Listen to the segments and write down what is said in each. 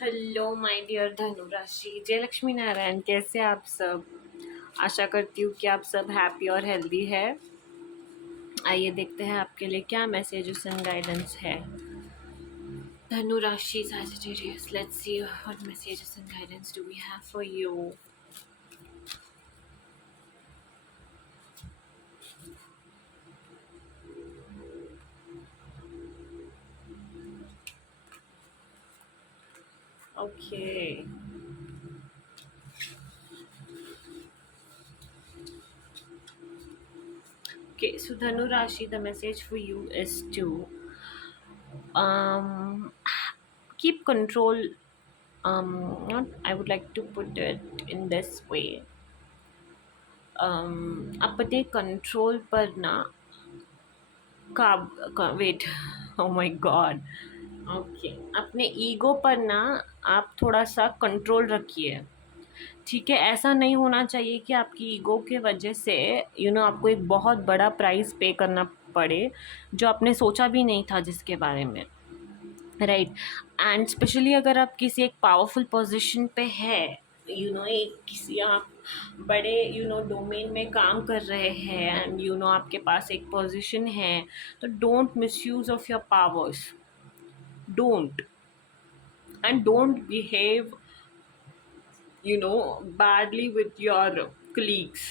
Hello my dear धनु राशि, जय लक्ष्मी नारायण। कैसे आप सब? आशा करती हूँ कि आप सब हैप्पी और हेल्दी है। आइए देखते हैं आपके लिए क्या मैसेजेस एंड गाइडेंस है। धनु राशि Sagittarius, let's see what messages and guidance do we have for you. Okay okay, so Dhanu Rashi, the message for you is to um keep control. Not, I would like to put it in this way. अपने control पर ना wait, oh my god. Okay, अपने ego पर ना आप थोड़ा सा control रखिए। ठीक है, ऐसा नहीं होना चाहिए कि आपकी ईगो के वजह से आपको एक बहुत बड़ा प्राइस पे करना पड़े जो आपने सोचा भी नहीं था जिसके बारे में। राइट। एंड स्पेशली अगर आप किसी एक पावरफुल पोजीशन पे है, एक किसी आप बड़े डोमेन में काम कर रहे हैं एंड आपके पास एक पोजीशन है, तो don't misuse of your powers. Don't, and don't behave badly with your colleagues.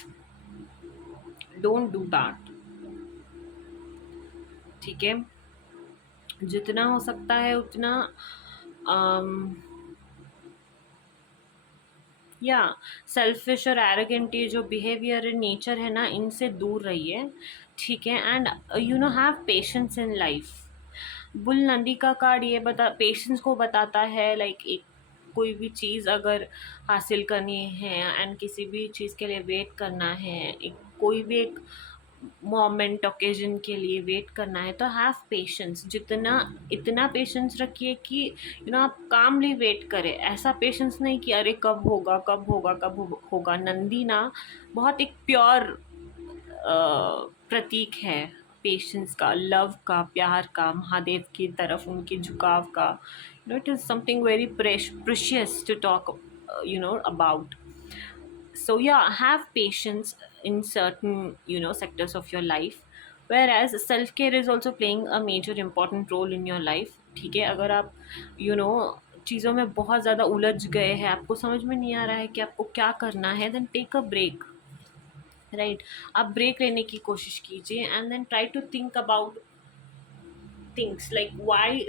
Don't do that. ठीक है, जितना हो सकता है उतना या सेल्फिश और एरोगेंट ये जो बिहेवियर नेचर है ना, इनसे दूर रहिए। ठीक है, and have patience in life. Bull Nandi का कार्ड ये पेशेंस को बताता है। लाइक एक कोई भी चीज़ अगर हासिल करनी है एंड किसी भी चीज़ के लिए वेट करना है, कोई भी एक मोमेंट ओकेजन के लिए वेट करना है, तो हैव पेशेंस। जितना इतना पेशेंस रखिए कि आप कामली वेट करें। ऐसा पेशेंस नहीं कि अरे कब होगा कब होगा कब होगा। नंदी ना बहुत एक प्योर प्रतीक है पेशेंस का, लव का, प्यार का, महादेव की तरफ उनके झुकाव का। It is something very precious to talk about. So yeah, have patience in certain sectors of your life, whereas self care is also playing a major important role in your life. ठीक है, अगर आप चीज़ों में बहुत ज़्यादा उलझ गए हैं, आपको समझ में नहीं आ रहा है कि आपको क्या करना है, then take a break. Right, आप ब्रेक लेने की कोशिश कीजिए and then try to think about things like why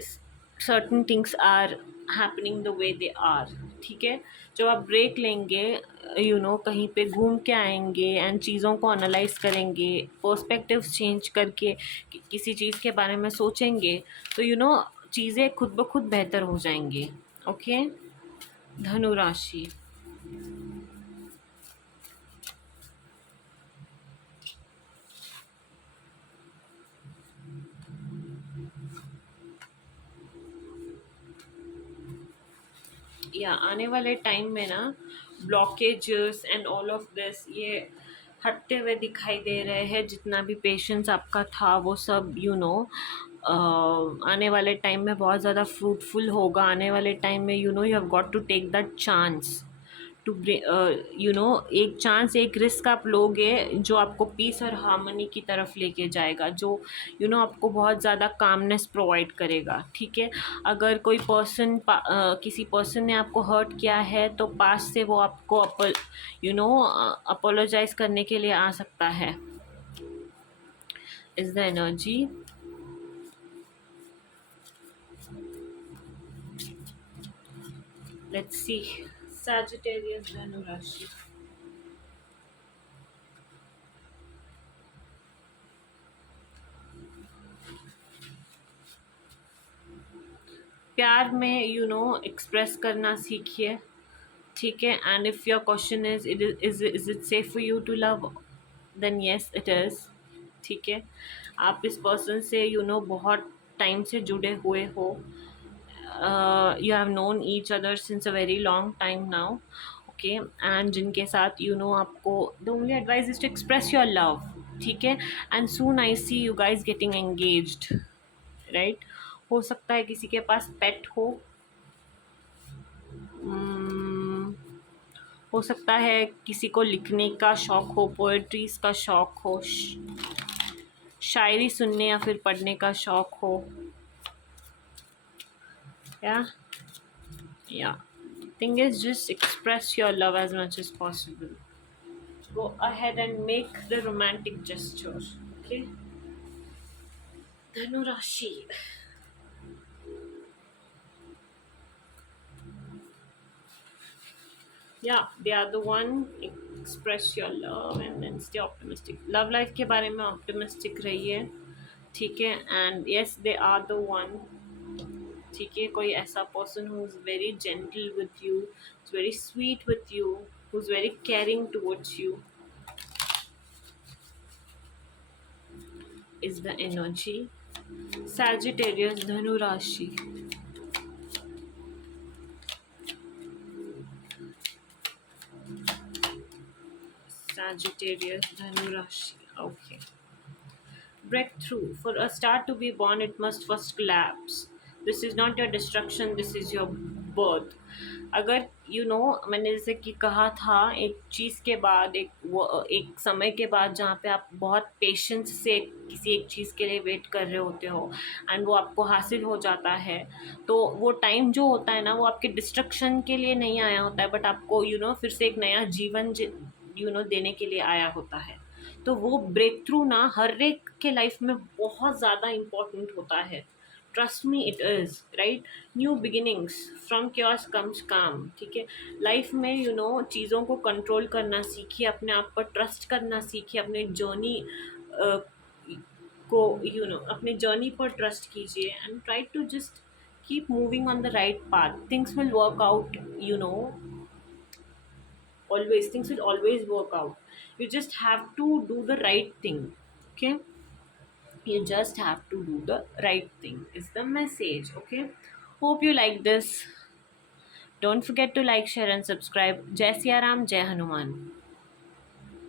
certain things are happening the way they are. ठीक है, जब आप ब्रेक लेंगे, कहीं पे घूम के आएंगे एंड चीज़ों को एनालाइज करेंगे, पर्सपेक्टिव्स चेंज करके किसी चीज़ के बारे में सोचेंगे, तो चीज़ें खुद ब खुद बेहतर हो जाएंगी। ओके, धनु राशि। या आने वाले टाइम में ना blockages and all of this ये हटते हुए दिखाई दे रहे हैं। जितना भी पेशेंस आपका था वो सब आने वाले टाइम में बहुत ज़्यादा फ्रूटफुल होगा। आने वाले टाइम में you have got to take that chance to एक चांस, एक रिस्क आप लोगे जो आपको पीस और हार्मनी की तरफ लेके जाएगा, जो आपको बहुत ज़्यादा कामनेस प्रोवाइड करेगा। ठीक है, अगर कोई पर्सन किसी पर्सन ने आपको हर्ट किया है, तो पास से वो आपको अपोलोजाइज करने के लिए आ सकता है। Is the energy. Let's see Sagittarius Dhanu राशि। प्यार में एक्सप्रेस करना सीखिए। ठीक है, and if your question is it safe for you to love, then yes it is. ठीक है, आप इस पर्सन से बहुत टाइम से जुड़े हुए हो। You have known each other since a very long time now. Okay, and जिनके साथ आपको the only advice is to express your love. ठीक है, and soon I see you guys getting engaged. Right, हो सकता है किसी के पास पेट हो। हो सकता है किसी को लिखने का शौक हो, पोएट्रीज का शौक हो, शायरी सुनने या फिर पढ़ने का शौक हो। या या thing is, just express your love as much as possible. Go ahead and make the romantic gesture. Okay. Dhanu Rashi. Yeah, they are the one. Express your love and then stay optimistic. Love life के बारे में optimistic रहिए, ठीक है? And yes, they are the one. ठीक है, कोई ऐसा person who is very gentle with you, who's very sweet with you, who's very caring towards you, is the energy. Sagittarius, Dhanu Rashi. Sagittarius, Dhanu Rashi. Okay. Breakthrough. For a star to be born, it must first collapse. This is not your destruction, this is your birth. अगर मैंने जैसे कि कहा था, एक चीज़ के बाद एक समय के बाद जहाँ पे आप बहुत पेशेंस से किसी एक चीज़ के लिए वेट कर रहे होते हो एंड वो आपको हासिल हो जाता है, तो वो टाइम जो होता है ना, वो आपके डिस्ट्रक्शन के लिए नहीं आया होता है, बट आपको फिर से एक नया जीवन देने के लिए आया होता है। तो वो ब्रेक थ्रू ना हर एक के लाइफ में बहुत ज़्यादा इम्पोर्टेंट होता है। Trust me, it is right. New beginnings, from cures comes calm, ठीक है। लाइफ में चीज़ों को कंट्रोल करना सीखिए, अपने आप पर ट्रस्ट करना सीखिए, अपने जर्नी को अपने जर्नी पर ट्रस्ट कीजिए and try to just keep moving on the right path. Things will work out, always, things will always work out. You just have to do the right thing. Okay, you just have to do the right thing is the message. Okay, hope you like this. Don't forget to like, share and subscribe. Jai Siya Ram, Jai Hanuman.